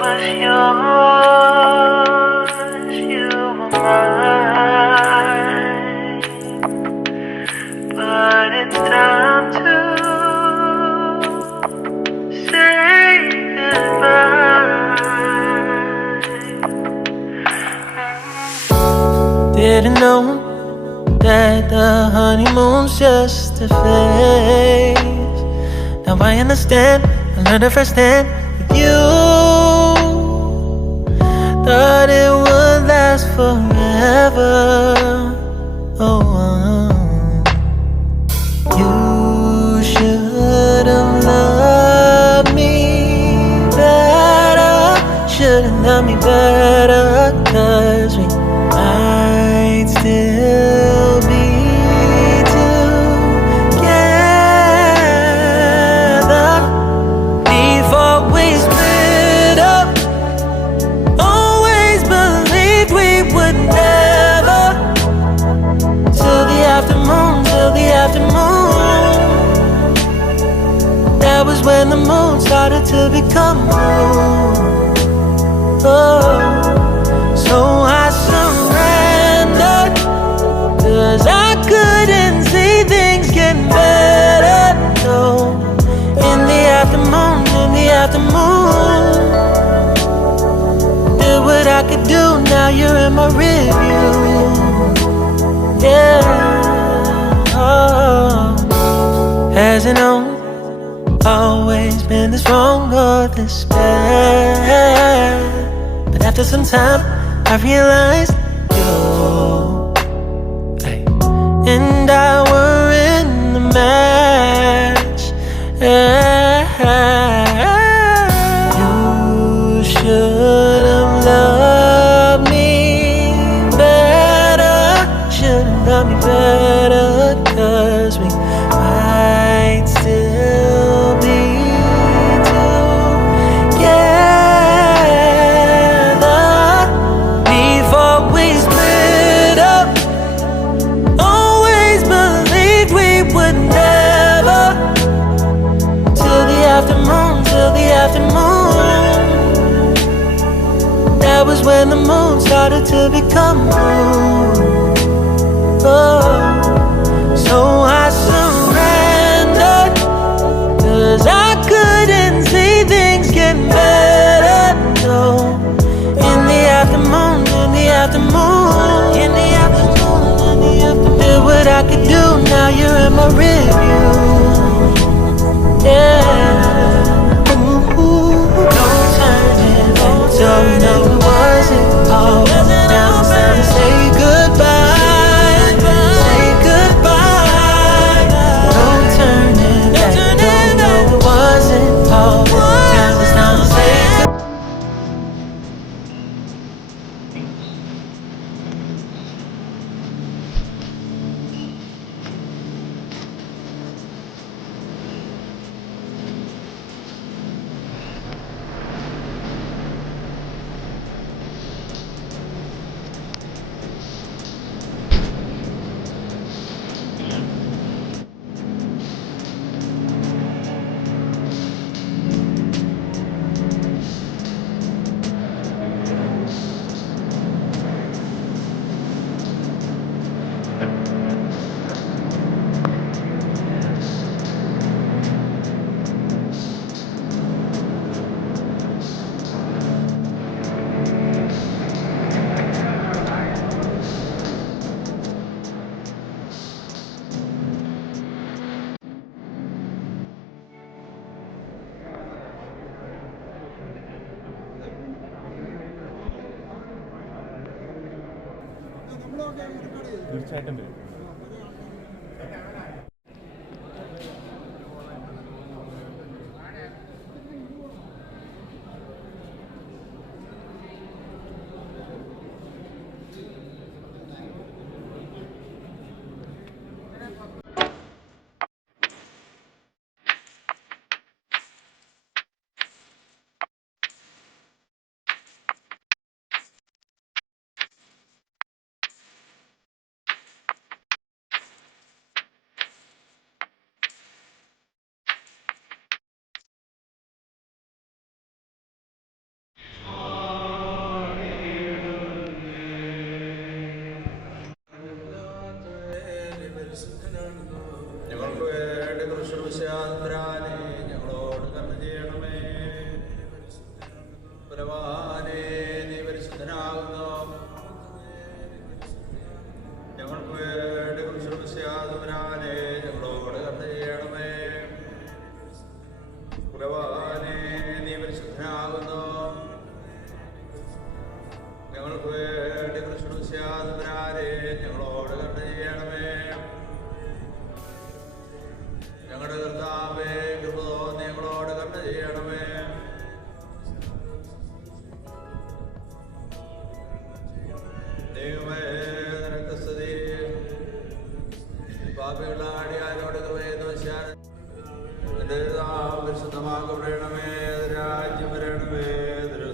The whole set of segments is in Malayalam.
was yours, you were mine. But it's time to say goodbye. Didn't know that the honeymoon's just a phase. Now I understand, I learned it firsthand with you. Thought it would last forever. Oh, you should have loved me better. Should have loved me better, 'cause we might still be together before we split up. Always believed we would never. Till the afternoon, till the afternoon. That was when the moon started to become moon. Oh, so I surrendered, 'cause I couldn't see things getting better. No, in the afternoon, in the afternoon. Did what I could do, now you're in my review. Yeah, oh. Hasn't always been this wrong or this bad, but after some time I realized you and I were in the match. You should have loved me better. Should have loved me better, 'cause we might still be together before we split up. Always believed we would never. Till the afternoon, till the afternoon. That was when the moon started to become moon. Oh, so I surrendered, 'cause I couldn't see things getting better. No, in the afternoon, in the afternoon, in the afternoon, in the afternoon. Did what I could do, now you're in my review. Yeah, ooh, no turning back. Don't know it wasn't all. Now it's time to say goodbye. Say goodbye. No turning back. Don't know it wasn't all. Now it's time to say goodbye. തീർച്ചയായിട്ടും വരും. പരിശുദ്ധരാനെ ഞങ്ങളോട് കരുണ ചെയ്യണമേ. ബലവാനേ, നീ പരിശുദ്ധനാകുന്നു. ഞങ്ങൾക്ക് വേണ്ടി പരിശുദ്ധരാനെ ഞങ്ങളോട് കരുണ ചെയ്യണമേ. ബലവാനേ, നീ പരിശുദ്ധനാകുന്നു. ഞങ്ങൾക്ക് വേണ്ടി പരിശുദ്ധരാനെ ഞങ്ങളോട് കരുണ ചെയ്യണമേ. ഞങ്ങളുടെ കർത്താവേ, കൃപ തോന്നി ഞങ്ങളോട് കരുണ ചെയ്യണമേ. ദൈവമേ, നിനക്ക് സ്തുതി. പാപികളുടെ അടിയാരോട് കൃപയെന്ന് വശാൻ നിന്റെ പരിശുദ്ധമാകപ്പെടണമേ. രാജ്യം വരണമേ.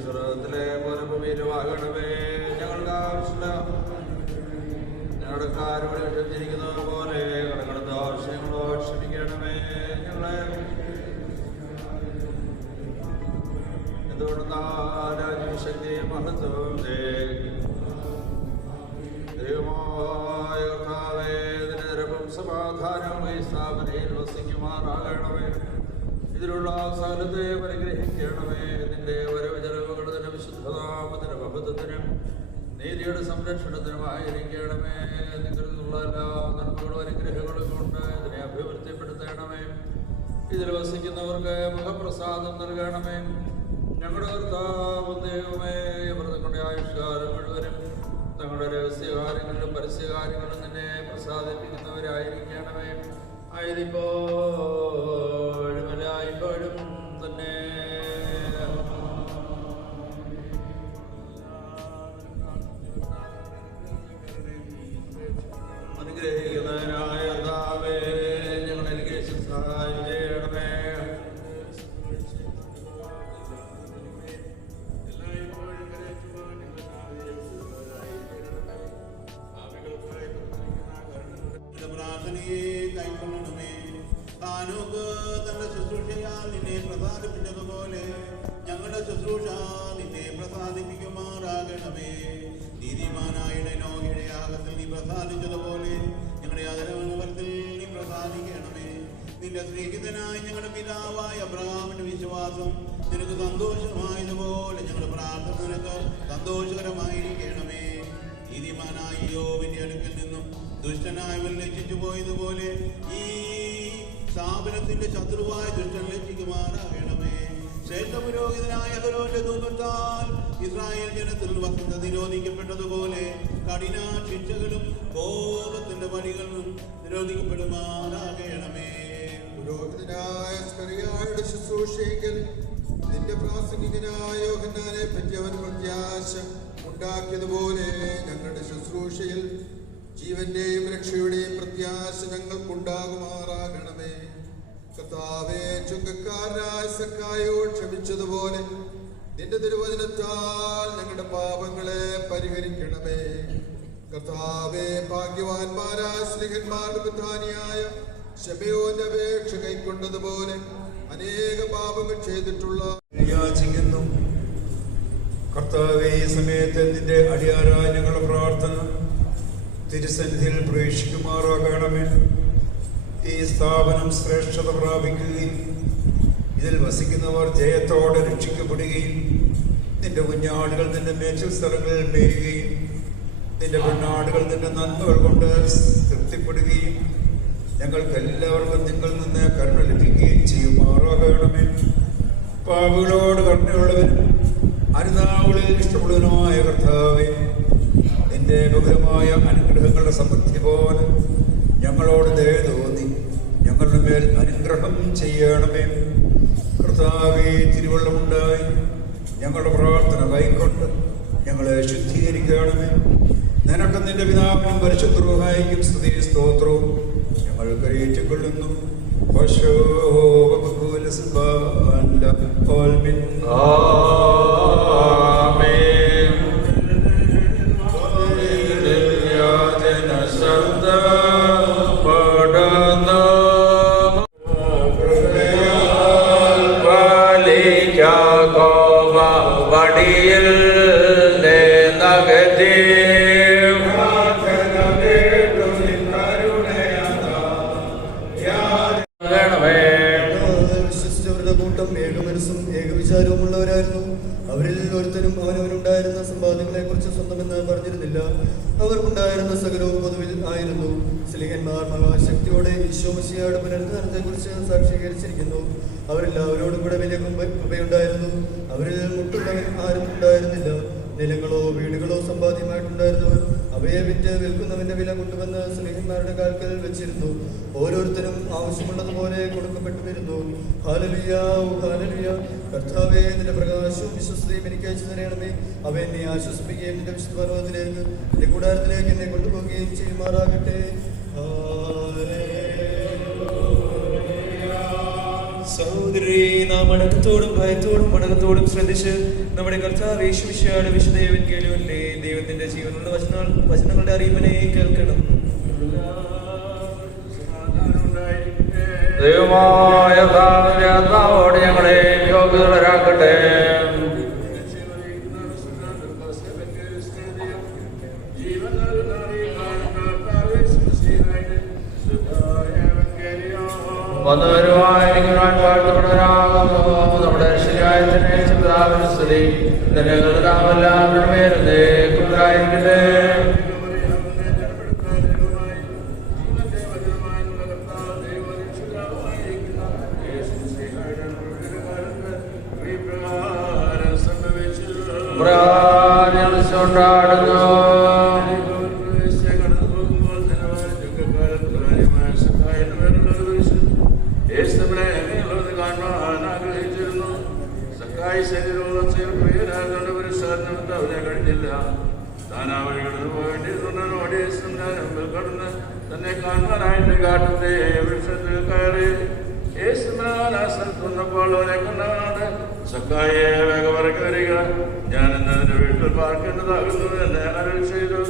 സ്വർഗ്ഗത്തിലെ പോലെ ഭൂമിയിലുമാകണമേ. ഞങ്ങൾക്ക് ആവശ്യമില്ല. ഞങ്ങളുടെ കാരോട് ക്ഷമിച്ചിരിക്കുന്നത് പോലെ കടങ്ങളുടെ ദോഷങ്ങളോട് ക്ഷമിക്കണമേ. ഞങ്ങളെ എന്തുകൊണ്ടാൽ രാജ്യശക്തി മഹത്വം ദൈവമായ കർത്താവേ, നിരപ്പം സമാധാനവും ഈ സ്ഥാപനയിൽ വസിക്കുമാറാകണമേ. ഇതിലുള്ള സകലത്തെ പരിഗ്രഹിക്കണമേ. നിന്റെ വരവ് ചെലവുകൾ നിന്റെ വിശുദ്ധനാമത്തിന് മഹത്വത്തിനും നീതിയുടെ സംരക്ഷണത്തിനുമായിരിക്കണമേ. നിങ്ങളുള്ള എല്ലാ നന്മകളും അനുഗ്രഹങ്ങളും കൊണ്ട് ഇതിനെ അഭിവൃദ്ധിപ്പെടുത്തണമേ. ഇതിൽ വസിക്കുന്നവർക്ക് മുഖപ്രസാദം നൽകണമേ. ഞങ്ങളുടെ കർത്താവ് ദൈവമേ, വ്രതങ്ങളുടെ ആയുഷ്കാലം മുഴുവനും തങ്ങളുടെ രഹസ്യകാര്യങ്ങളിലും പരസ്യകാര്യങ്ങളിലും നിന്നെ പ്രസാദിപ്പിക്കുന്നവരായിരിക്കണമേ. ആയതിപ്പോഴും എല്ലായ്പ്പോഴും തന്നെ. അനുഗ്രഹിക്കുന്നതിനായ കർത്താവേ, ഞങ്ങളെനിക്ക് സഹായം ചെയ്യണമേ. പ്രാർത്ഥനയെ കൈക്കൊള്ളണമേ. താനോക്ക് തന്റെ ശുശ്രൂഷയാൽ നിന്നെ പ്രസാദിപ്പിച്ചതുപോലെ ഞങ്ങളുടെ ശുശ്രൂഷ നിന്നെ പ്രസാദിപ്പിക്കുമാറാകണമേ. നീതിമാനായ നോഹിയുടെ യാഗത്തിൽ നീ പ്രസാദിച്ചതുപോലെ ഞങ്ങളുടെ ആദരവത്തിൽ നീ പ്രസാദിക്കണമേ. നിന്റെ സ്നേഹിതനായ ഞങ്ങളുടെ പിതാവായ അബ്രഹാമിന്റെ വിശ്വാസം നിനക്ക് സന്തോഷമായതുപോലെ ഞങ്ങളുടെ പ്രാർത്ഥന നിനക്ക് സന്തോഷകരമായിരിക്കണമേ. നീതിമാനായ യോബിന്റെ അടുക്കൽ നിന്നും ദുഷ്ടനായവൻ ലജ്ജിച്ചു പോയതുപോലെ ഈ സ്ഥാപനത്തിന്റെ ശത്രുവായ ദുഷ്ടൻ ലജ്ജിക്കുമാറാകണമേ. ശ്രേഷ്ഠ പുരോഹിതനായ അഹരോന്റെ ധൂപത്താൽ ഇസ്രായേൽ ജനത്തിൽ വസ്തുത നിരോധിക്കപ്പെട്ടതുപോലെ കഠിന ശിക്ഷകളും കോപത്തിന്റെ വഴികളും നിരോധിക്കപ്പെടുമാറാകണമേ. പുരോഹിതനായ സ്കറിയായുടെ ശുശ്രൂഷയെങ്കിൽ നിന്റെ പ്രാസംഗികനായ യോഹന്നാനെ പറ്റി അവൻ പ്രത്യാശ ഉണ്ടാക്കിയതുപോലെ ഞങ്ങളുടെ ശുശ്രൂഷയിൽ ജീവന്റെയും രക്ഷയുടെയും പ്രത്യാശ ഞങ്ങൾക്കുണ്ടാകുമാറാകണമേ. കർത്താവേ, ചുങ്കക്കാരനായ സക്കായോട് ക്ഷമിച്ചതുപോലെ നിന്റെ തിരുവചനത്താൽ ഞങ്ങളുടെ പാപങ്ങളെ പരിഹരിക്കണമേ. കർത്താവേ, ഭാഗ്യവാന്മാരായ സ്ലിഹന്മാരുടെ പ്രധാനിയായ ശമയോന്റെ അപേക്ഷ കൈക്കൊണ്ടതുപോലെ അനേക പാപങ്ങൾ ചെയ്തിട്ടുള്ള യാചിക്കുന്നു. കർത്താവേ, ഈ സമയത്ത് നിന്റെ അടിയാരായ ഞങ്ങളുടെ പ്രാർത്ഥന തിരുസന്നിധിയിൽ പ്രവേശിക്കുമാറാകണമേ. ഈ സ്ഥാപനം ശ്രേഷ്ഠത പ്രാപിക്കുകയും ഇതിൽ വസിക്കുന്നവർ ജയത്തോടെ രക്ഷിക്കപ്പെടുകയും നിന്റെ കുഞ്ഞാടുകൾ നിന്റെ മേച്ചിൽ സ്ഥലങ്ങളിൽ മേയുകയും നിന്റെ പെണ്ണാടുകൾ നിന്റെ നന്മകൾ കൊണ്ട് തൃപ്തിപ്പെടുകയും ഞങ്ങൾക്ക് എല്ലാവർക്കും നിങ്ങളിൽ നിന്ന് കരുണ ലഭിക്കുകയും ചെയ്യുമാറാകണമേ. പാപികളോട് കരുണയുള്ളവനും അനുതാപങ്ങളിൽ ഇഷ്ടമുള്ളവനുമായ കർത്താവേ, നിന്റെ ബഹുലമായ അനുഗ്രഹങ്ങളുടെ സമൃദ്ധി പോലെ ഞങ്ങളോട് ദയ തോന്നി ഞങ്ങളുടെ മേൽ അനുഗ്രഹം ചെയ്യണമേ. കർത്താവേ, തിരുവള്ളമുണ്ടായി ഞങ്ങളുടെ പ്രാർത്ഥന കൈക്കൊണ്ട് ഞങ്ങളെ ശുദ്ധീകരിക്കണമേ. നിനക്ക് നിന്റെ പിതാവിനും പരിശുദ്ധ റൂഹായിക്കും സ്തുതി സ്തോത്രവും ഞങ്ങൾ കരയേറ്റുകൊള്ളുന്നു. വടിയിൽ നഗതി വേണമേ. വ്യഭിചാരവുമുള്ളവരായിരുന്നു. അവരിൽ ഒരുത്തനും അവനവനുണ്ടായിരുന്ന സമ്പാദ്യങ്ങളെക്കുറിച്ച് സ്വന്തമെന്ന് പറഞ്ഞിരുന്നില്ല. അവർക്കുണ്ടായിരുന്ന സകലവും പൊതുവിൽ ആയിരുന്നു. സ്ലീഹന്മാർ മഹാശക്തിയോടെ ഈശോ മിശിഹായുടെ പുനരുദ്ധാനത്തെക്കുറിച്ച് സാക്ഷീകരിച്ചിരിക്കുന്നു. അവരെല്ലാവരോടും കൂടെ വലിയ കൃപയുണ്ടായിരുന്നു. അവരിൽ മുട്ടുള്ളവൻ ആരും ഉണ്ടായിരുന്നില്ല. നിലങ്ങളോ വീടുകളോ സമ്പാദ്യമായിട്ടുണ്ടായിരുന്നവർ അവയെ വിറ്റ് വിൽക്കുന്നവന്റെ വില കൊണ്ടുവന്ന് സ്നേഹന്മാരുടെ കാൽക്കൽ വെച്ചിരുന്നു. ഓരോരുത്തരും ആവശ്യമുള്ളതുപോലെ കൊടുക്കപ്പെട്ടു വരുന്നു. Hallelujah, hallelujah. കർത്താവേ, നിന്റെ പ്രകാശവും വിശ്വസ്തയും എനിക്ക് അയച്ചു തരണമേ. അവയെ നീ ആശ്വസിപ്പിക്കുകയും നിന്റെ വിശുദ്ധ പർവ്വതത്തിലേക്ക് നിന്റെ കൂടാരത്തിലേക്ക് എന്നെ കൊണ്ടുപോവുകയും ചെയ്യുമാറാകട്ടെ. സഹോദരി, നാം അടക്കത്തോടും ഭയത്തോടും മടക്കത്തോടും ശ്രദ്ധിച്ച് നമ്മുടെ കർത്താവ് യേശു മിശിഹായുടെ വിശുദ്ധ എവൻഗേലിയോനിലെ ദൈവത്തിന്റെ ജീവനുള്ള വചനങ്ങളുടെ അറിയിപ്പിനെ കേൾക്കണം. ദൈവമായ കർത്താവോട് ഞങ്ങളെ യോഗ്യതരാക്കട്ടെ. വന്നവരുമായിരിക്കുവാൻ വാഴ്ത്തപ്പെടുന്നവരാകുന്നു നമ്മുടെ ശരിയായ സ്തുതി. എല്ലാവരുടെ മേലും ഉണ്ടായിരിക്കട്ടെ. കൊണ്ടാടുന്നു. തന്നെ കാണുവാനായിട്ട് കാട്ടത്തെ വൃക്ഷത്തിൽ കയറി പ്പോൾ അവനെ കൊണ്ടവനോട് സക്കായെ വേഗം ഇറങ്ങി വരിക, ഞാൻ ഇന്ന് നിന്റെ വീട്ടിൽ പാർക്കേണ്ടതാകുന്നു എന്ന് അരുളി ചെയ്തു.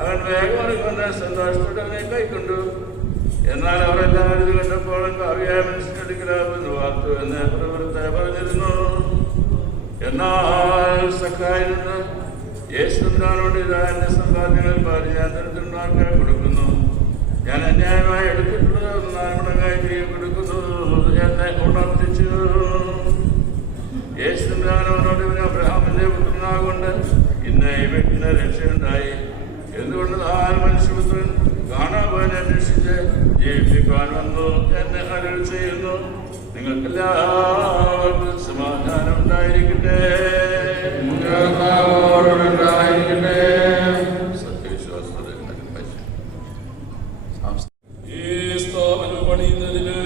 അവൻ വേഗം ഇറങ്ങുന്ന സന്തോഷത്തോടെ അവനെ കൈക്കൊണ്ടു. എന്നാൽ അവരെല്ലാവരും ഇത് കണ്ടപ്പോൾ ഭാവിയായ മനുഷ്യനെടുക്കലാകുന്നു വാർത്തു എന്ന് പ്രവൃത്തെ പറഞ്ഞിരുന്നു. എന്നാൽ സക്കായിൽ നിന്ന് യേശുവിനോട് ഇതാ എന്റെ സമ്പാദ്യങ്ങളിൽ പാതി ഞാൻ ദരിദ്രന്മാർക്ക് കൊടുക്കുന്നു. ഞാൻ അന്യായമായി എടുത്തിട്ടുള്ളത് 4 മടങ്ങായി തിരികെ കൊടുക്കുന്നു എന്നെ ഉണർത്തിച്ചു. യേശുവിനോട് ഇവന് അബ്രഹാമിന്റെ പുത്രനാകൊണ്ട് ഇന്ന് ഈ വ്യക്തിന് രക്ഷയുണ്ടായി. എന്തുകൊണ്ട് മനുഷ്യപുത്രൻ കാണാൻ അന്വേഷിച്ച് ജീവിപ്പിക്കാൻ വന്നു എന്നെ അരുളി ചെയ്യുന്നു. നിങ്ങൾക്കെല്ലാവർക്കും സമാധാനം ഉണ്ടായിരിക്കട്ടെ. ഈ സ്ഥാപനം പണിയുന്നതിന്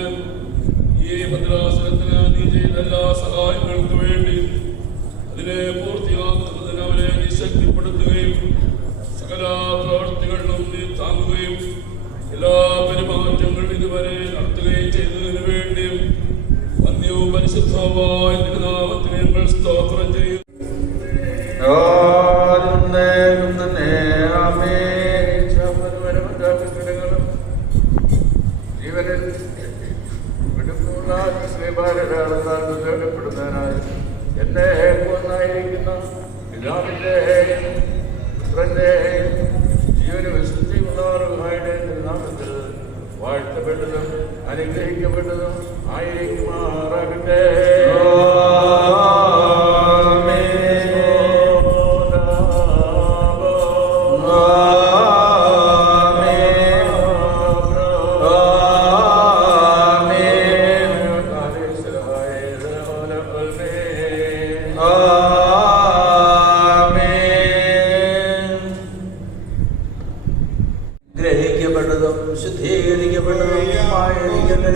ഈ ഭദ്രാസനത്തിന് നീ ചെയ്ത എല്ലാ സഹായങ്ങൾക്ക് വേണ്ടി അതിനെ പൂർത്തിയാക്കുന്നതിന് അവരെ നീ ശക്തിപ്പെടുത്തുകയും സകല പ്രവർത്തികളിലും നീ താങ്ങുകയും എല്ലാ പെരുമാറ്റങ്ങളും ഇതുവരെ നടത്തുകയും ചെയ്തതിനു വേണ്ടിയും അന്യവും പരിശുദ്ധമായ നാമത്തിന് ഞങ്ങൾ സ്തോത്രം ചെയ്യും. ജീവനിൽ പ്പെടുന്നതിനായി എന്നെ ഒന്നായിരിക്കുന്ന പിതാവിന്റെയും പുത്രന്റെയും ജീവന് വിശുദ്ധിയുള്ളവരുടെ നാമത്തിൽ വാഴ്ത്തപ്പെട്ടതും അനുഗ്രഹിക്കപ്പെട്ടതും ആയിരിക്കുമാറാകട്ടെ. ഗ്രഹിക്കപ്പെട്ടതും ശുദ്ധീകരിക്കപ്പെട്ടതും ആയിരിക്കട്ടെ.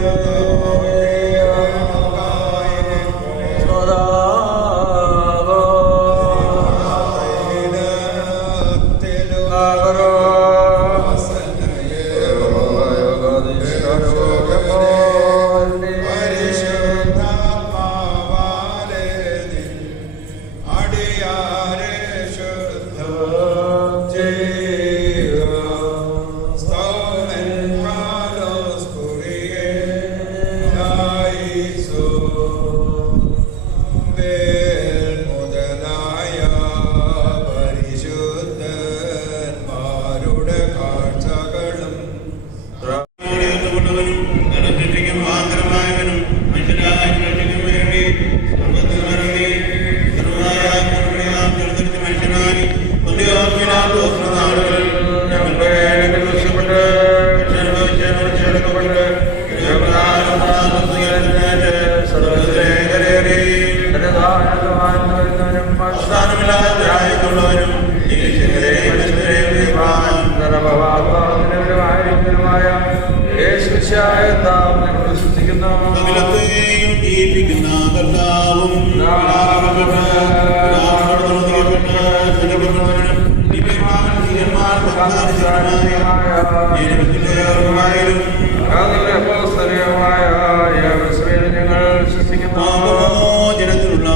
ജീവനുള്ളവരും അഖിലത്തെയും ജീവിപ്പിക്കുന്ന കർത്താവും ജനത്തിലുള്ള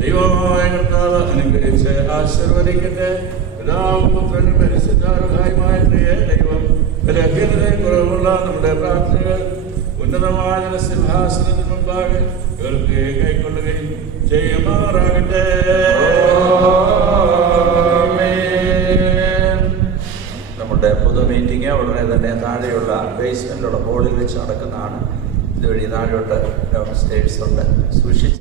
ദൈവമായ കർത്താവ് അനുഗ്രഹിച്ച് ആശീർവദിക്കട്ടെ. പിതാവും പുത്രനും പരിശുദ്ധാത്മാവുമായ ദൈവം ബലഹീനതയും കുറവുള്ള നമ്മുടെ പ്രാർത്ഥനകൾ ഉന്നതമായ സിംഹാസനത്തിന് മുമ്പാകെ ഇവർക്ക് കൈക്കൊള്ളുകയും ചെയ്യുമാറാകട്ടെ. നമ്മുടെ പൊതു മീറ്റിംഗ് ഉടനെ തന്നെ താഴെയുള്ള ബേസ്മെന്റിലുള്ള ഹോളിൽ വെച്ച് നടക്കുന്നതാണ്. ഇതുവഴി താഴോട്ട് സ്റ്റേഴ്സ് ഉണ്ട്, സൂക്ഷിച്ച്.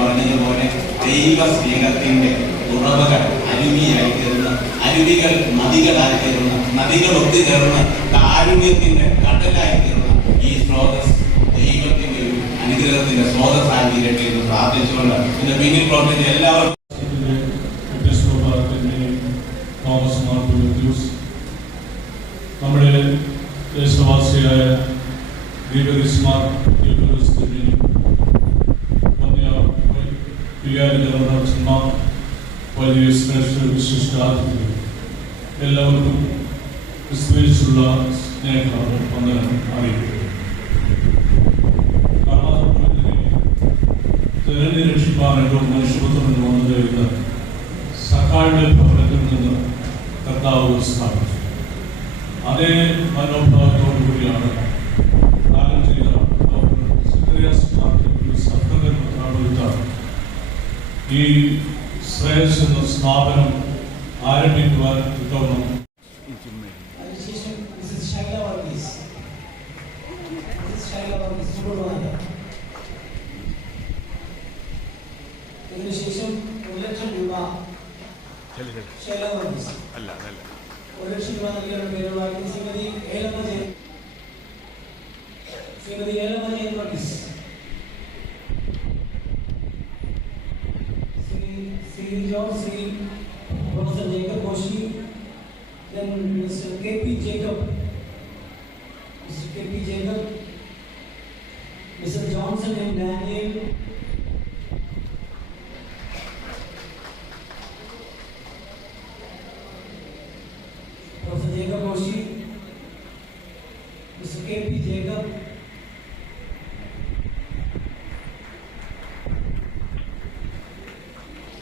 പറഞ്ഞതുപോലെ ദൈവ സ്നേഹത്തിന്റെ ഉറവകൾ അരുവിയായി തീർന്ന അരുവികൾ നദികളായി തീർന്ന നദികൾ ഒത്തുചേർന്ന് കാരുണ്യത്തിന്റെ കടലായി തീർന്ന ഈ സ്രോതസ് ദൈവത്തിന്റെ ഒരു അനുഗ്രഹത്തിന്റെ സ്രോതസ്സായി തീരട്ടെ എന്ന് പ്രാർത്ഥിച്ചുകൊണ്ട് ഇന്ന് പിന്നിൽ പ്രവർത്തിച്ച എല്ലാവർക്കും നമ്മുടെ ദേശവാസിയായ വലിയ ശ്രേഷ്ഠ വിശിഷ്ടാതിഥികൾ എല്ലാവർക്കും ക്രിസ്തുവിലുള്ള സ്നേഹവന്ദനം അറിയിക്കുന്നു. തിരഞ്ഞു രക്ഷിപ്പാനോ മനുഷ്യപുത്രന് വന്നത് എന്ന് സഖായുടെ ഭവനത്തിൽ നിന്ന് കർത്താവ് സ്ഥാപിച്ചു. അതേ മനോഭാവത്തോടു കൂടിയാണ് കാലം ചെയ്ത ഈ ശ്രേയസ് എന്ന സ്ഥാപനം ആരംഭിക്കുവാൻ തുടങ്ങും. ഇതിനുശേഷം 1 ലക്ഷം രൂപ നൽകിയുള്ള പേരുള്ള Shrimati Elamma Jayan Varghese, Shri John, Shri professor Jacob Koshy, then Mr. KP Jacob, Mr. Johnson and Daniel, Professor Jacob Koshi, Mr. KP Jacob,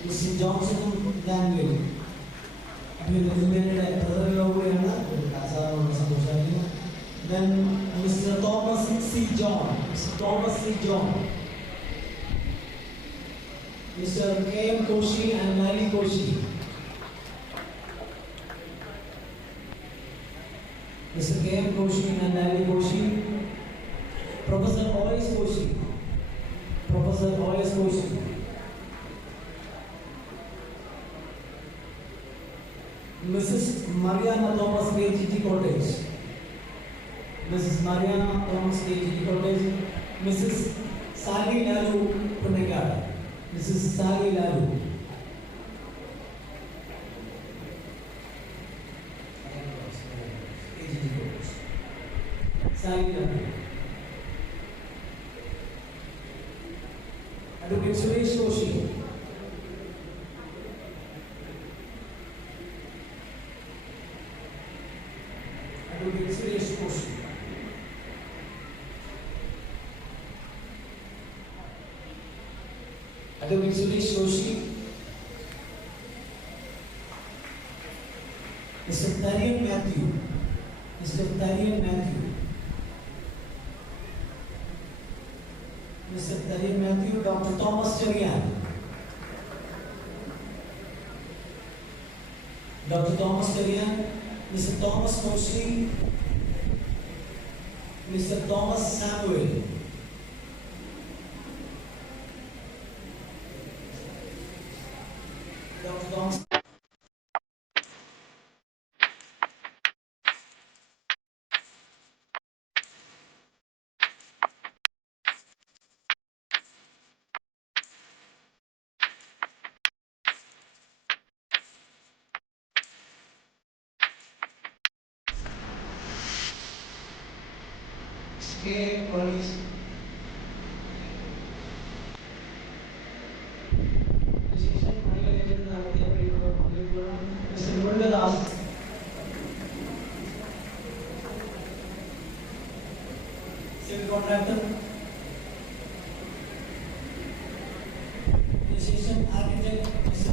Mr. Johnson and Daniel. Then Mr. Thomas C. John, Mr. K.M. Koshi and Nali Koshi, Mr. K.M. Koshi and Nali Koshi, Professor Ois Koshi, Mrs. Mariana Thomas KGT Cottage. Mrs. Mariana Thomas KGT Cottage. Mrs. Sally Lalu Punegada. Mrs. Sally Lalu. Sally Lalu. Advocate Suresh Joshi. Advocate Suresh Joshi. Advocate Suresh Joshi. Mr. Tarian Matthew. Mr. Tarian Matthew. Mr. Tarian Matthew. Dr. Thomas Cherian. Dr. Thomas Cherian. Mr. Thomas Mosley. Mr. Thomas Samuel. Dr. Thomas. Police. Mr. Murugadas. Civil contractor. Assistant architect, Mr.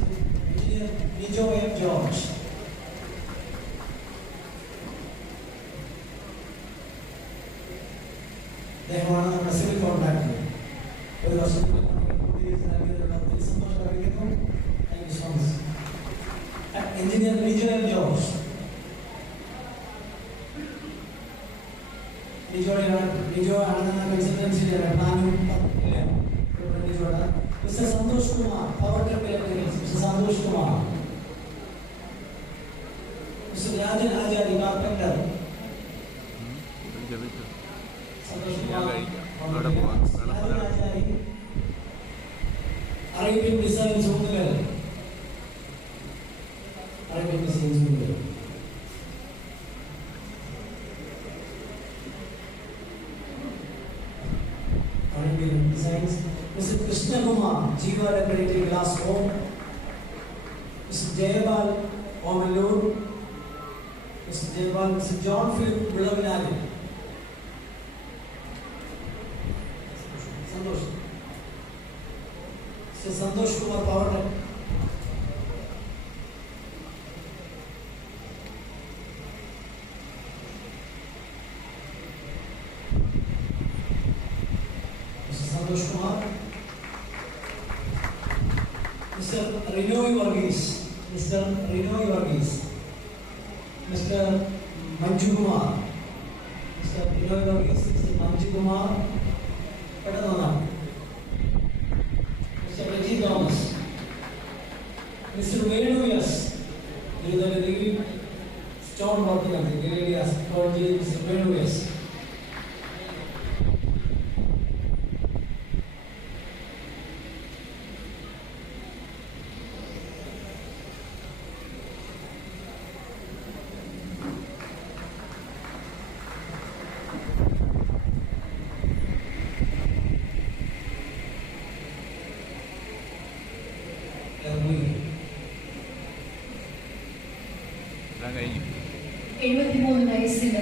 Engineer Nijo M. George. ദേഹമാണ് നമ്മുടെ സിവിൽ കോൺട്രാക്ടർ. ഒരു വർഷം engineer Lijo M George. Lijo ആണെന്ന കൺസൾട്ടൻസിയുടെ പ്ലാനും ലിജോയുടെ. Mister Santhosh Kumar, power trip electricals. Mister Santhosh Kumar. Mister Rajan Acharya, carpenter. Arabian Designs Undgal. Arabian Designs Undgal. Arabian Designs. Mr. Krishna Kumar, Jiva Decorative Glass Home. Mr. Jayabal Omalur. Mr. Jayabal. Mr. John Philip Bulavinali. Santosh Kumar Power. Mr. Santosh Kumar. Mr. Rinoy Varghese. Mr. Rinoy Varghese. Mr. Manju Kumar. Mr. Rinoy Varghese. Mr. Manju Kumar. Padana. Mr. Reggie Thomas. Mr. Venu, yes. This is the really strong working of the areas. Mr. Venu, yes. വയസ്സിൽ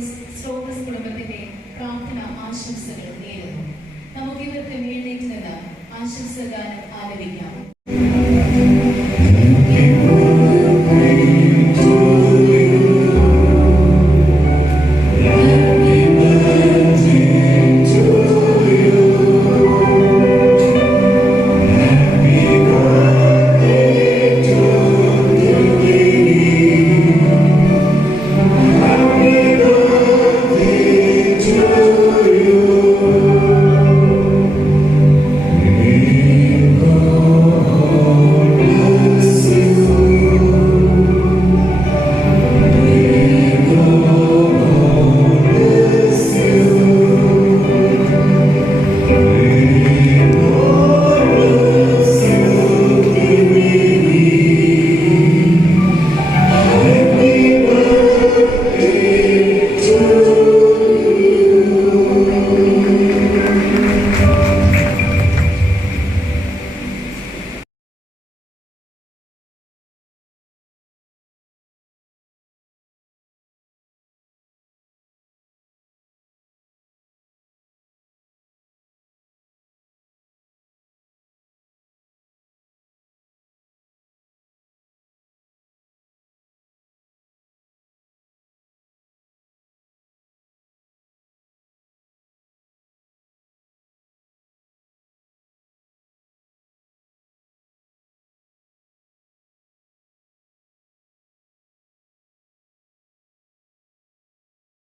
സ്റ്റോറസ് കുടുംബത്തിന്റെ പ്രാർത്ഥന ആശംസകൾ നേരുന്നു. നമുക്ക് ഇവർക്ക് എഴുന്നേറ്റ് നിന്ന് ആശംസഗാനം ആലപിക്കാം.